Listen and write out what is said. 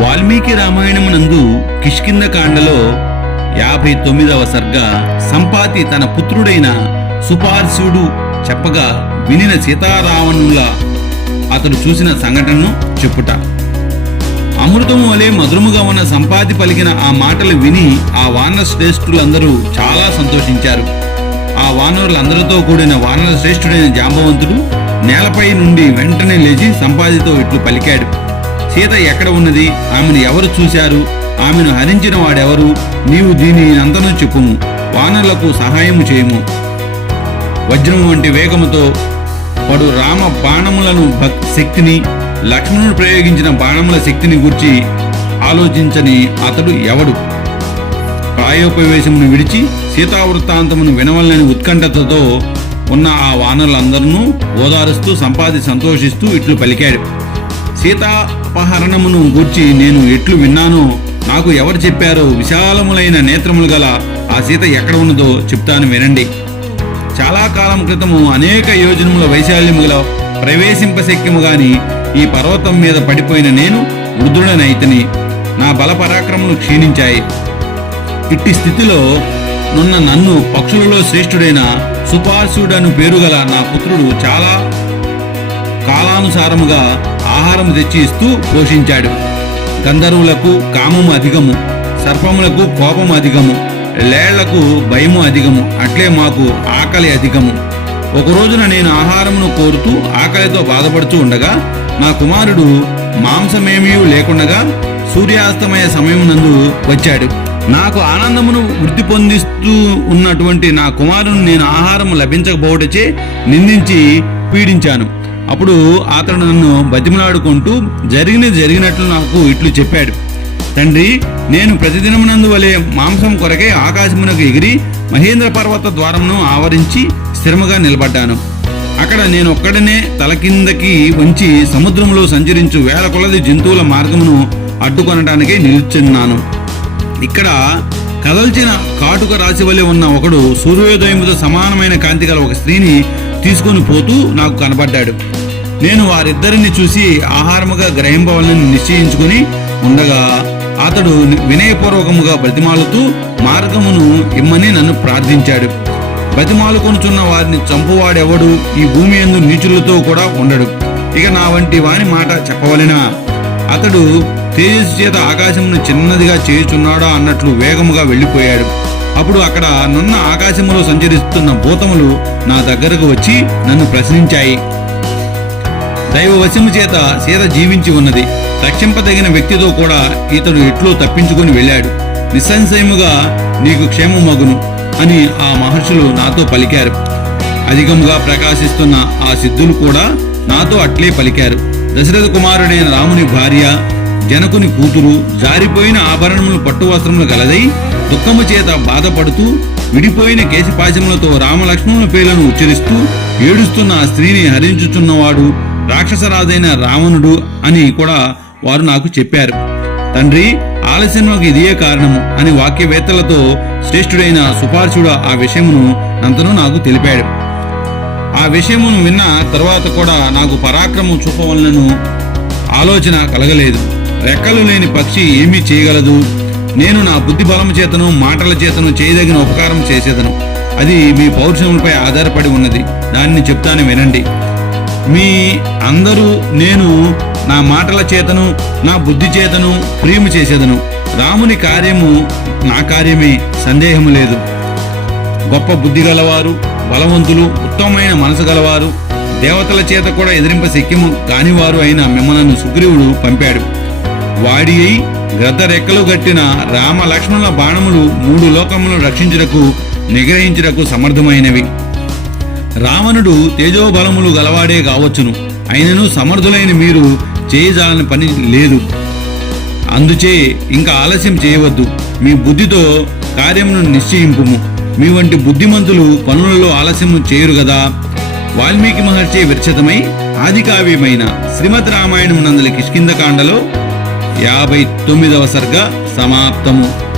వాల్మీకి రామాయణమునందు కిష్కింద కాండలో యాభై తొమ్మిదవ సర్గ సంపాతి తన పుత్రుడైన సుపార్శుడు చెప్పగా వినిన సీతారావణుల అతడు చూసిన సంఘటనను చెప్పుట. అమృతము వలె మధురముగా ఉన్న సంపాతి పలికిన ఆ మాటలు విని ఆ వానర శ్రేష్ఠులందరూ చాలా సంతోషించారు. ఆ వానరులందరితో కూడిన వానర శ్రేష్ఠుడైన జాంబవంతుడు నేలపై నుండి వెంటనే లేచి సంపాదితో ఇట్లు పలికాడు. సీత ఎక్కడ ఉన్నది? ఆమెను ఎవరు చూశారు? ఆమెను హరించిన వాడెవరు? నీవు దీని అంతను చెప్పుము. వానలకు సహాయము చేయము. వజ్రము వంటి వేగముతో పడు రామ బాణములను శక్తిని లక్ష్మణుడు ప్రయోగించిన బాణముల శక్తిని గురించి ఆలోచించని అతడు ఎవడు? ప్రాయోపవేశమును విడిచి సీతావృత్తాంతమును వినవలనని ఉత్కంఠతతో ఉన్న ఆ వానరులందరూ ఓదారుస్తూ సంపాది సంతోషిస్తూ ఇట్లు పలికాడు సీతాపహరణమును గూర్చి నేను ఎట్లు విన్నానో నాకు ఎవరు చెప్పారో విశాలములైన నేత్రములు గల ఆ సీత ఎక్కడ ఉన్నదో చెప్తాను వినండి. చాలా కాలం క్రితము అనేక యోజనముల వైశాల్యము గల ప్రవేశింపశక్యము గాని ఈ పర్వతం మీద పడిపోయిన నేను వృద్ధుడనైతని. నా బలపరాక్రములు క్షీణించాయి. ఇట్టి స్థితిలో నున్న నన్ను పక్షులలో శ్రేష్ఠుడైన సుపార్శుడను పేరు గల నా పుత్రుడు చాలా కాలానుసారముగా ఆహారం తెచ్చి ఇస్తూ పోషించాడు. గంధర్వులకు కామము అధికము సర్పములకు కోపము అధికము లేళ్ళకు భయము అధికము అట్లే మాకు ఆకలి అధికము. ఒక రోజున నేను ఆహారమును కోరుతూ ఆకలితో బాధపడుతూ ఉండగా నా కుమారుడు మాంసమేమీ లేకుండగా సూర్యాస్తమయ సమయం నందు వచ్చాడు. నాకు ఆనందమును వృద్ధి పొందిస్తూ ఉన్నటువంటి నా కుమారుని నేను ఆహారం లభించకపోవటచే నిందించి పీడించాను. అప్పుడు అతను నన్ను బతిమలాడుకుంటూ జరిగిన జరిగినట్లు నాకు ఇట్లు చెప్పాడు. తండ్రి నేను ప్రతిదినమునందు వలె మాంసం కొరకే ఆకాశమునకు ఎగిరి మహేంద్ర పర్వత ద్వారమును ఆవరించి స్థిరముగా నిలబడ్డాను. అక్కడ నేను ఒక్కడనే తల కిందకి ఉంచి సముద్రంలో సంచరించు వేల కొలది జంతువుల మార్గమును అడ్డుకొనటానికే నిలుచున్నాను. ఇక్కడ కదల్చిన కాటుక రాశి వలె ఉన్న ఒకడు సూర్యోదయముతో సమానమైన కాంతి గల ఒక స్త్రీని తీసుకొని పోతూ నాకు కనబడ్డాడు. నేను వారిద్దరిని చూసి ఆహారముగా గ్రహింపవాలని నిశ్చయించుకుని ఉండగా అతడు వినయపూర్వకముగా బ్రతిమాలుతూ మార్గమును ఇమ్మని నన్ను ప్రార్థించాడు. బ్రతిమాలుకొనుచున్న వారిని చంపువాడెవడు? ఈ భూమి ఎందు నీచులతో కూడా ఉండడు. ఇక నా వంటి వాని మాట చెప్పవలెనా? అతడు తేజస్సు చేత ఆకాశమును చిన్నదిగా చేయుచున్నాడా అన్నట్లు వేగముగా వెళ్ళిపోయాడు. అప్పుడు అక్కడ నున్న ఆకాశములో సంచరిస్తున్న భూతములు నా దగ్గరకు వచ్చి నన్ను ప్రశ్నించాయి. దైవవశము చేత సీత జీవించి ఉన్నది. రక్షింపదగిన వ్యక్తితో కూడా ఇతడు ఎట్లో తప్పించుకుని వెళ్ళాడు. నిస్సంశయముగా నీకు క్షేమమగును అని ఆ మహర్షులు నాతో పలికారు. అధికముగా ప్రకాశిస్తున్న ఆ సిద్ధులు కూడా నాతో అట్లే పలికారు. దశరథ కుమారుడైన రాముని భార్య జనకుని కూతురు జారిపోయిన ఆభరణములు పట్టు వస్త్రములు గలదై దుఃఖము చేత బాధపడుతూ విడిపోయిన కేశపాశములతో రామలక్ష్మణుల పేర్లను ఉచ్చరిస్తూ ఏడుస్తున్న ఆ స్త్రీని హరించుచున్నవాడు రాక్షసరాజైన రావణుడు అని కూడా వారు నాకు చెప్పారు. తండ్రి ఆలస్యంలోకి ఇదే కారణము అని వాక్యవేత్తలతో శ్రేష్ఠుడైన సుపార్శుడు ఆ విషయమును అంతనూ నాకు తెలిపాడు. ఆ విషయమును విన్న తర్వాత కూడా నాకు పరాక్రమం చూపవలనను ఆలోచన కలగలేదు. రెక్కలు లేని పక్షి ఏమీ చేయగలదు. నేను నా బుద్ధి బలం చేతను మాటల చేతను చేయదగిన ఉపకారం చేసేదను. అది మీ పౌరుషములపై ఆధారపడి ఉన్నది. దాన్ని చెప్తాను వినండి. మీ అందరూ నేను నా మాటల చేతను నా బుద్ధి చేతను ప్రేమ చేసేదను. రాముని కార్యము నా కార్యమే సందేహము లేదు. గొప్ప బుద్ధి గలవారు బలవంతులు ఉత్తమమైన మనసు గలవారు దేవతల చేత కూడా ఎదిరింప శక్యము కానివారు అయిన మిమ్మలను సుగ్రీవుడు పంపాడు. వాడి అయి గ్రద్ద రెక్కలు కట్టిన రామ లక్ష్మణుల బాణములు మూడు లోకములను రక్షించుటకు నిగ్రహించుటకు సమర్థమైనవి. రావణుడు తేజోబలములు గలవాడే కావచ్చును. అయినను సమర్థులైన మీరు చేయజాలని పని లేదు. అందుచే ఇంకా ఆలస్యం చేయవద్దు. మీ బుద్ధితో కార్యమును నిశ్చయింపుము. మీ వంటి బుద్ధిమంతులు పనులలో ఆలస్యము చేయరు గదా. వాల్మీకి మహర్షి విరచితమై ఆదికావ్యమైన శ్రీమద్ రామాయణం నందలి కిష్కిందకాండలో యాభై తొమ్మిదవ సర్గ సమాప్తము.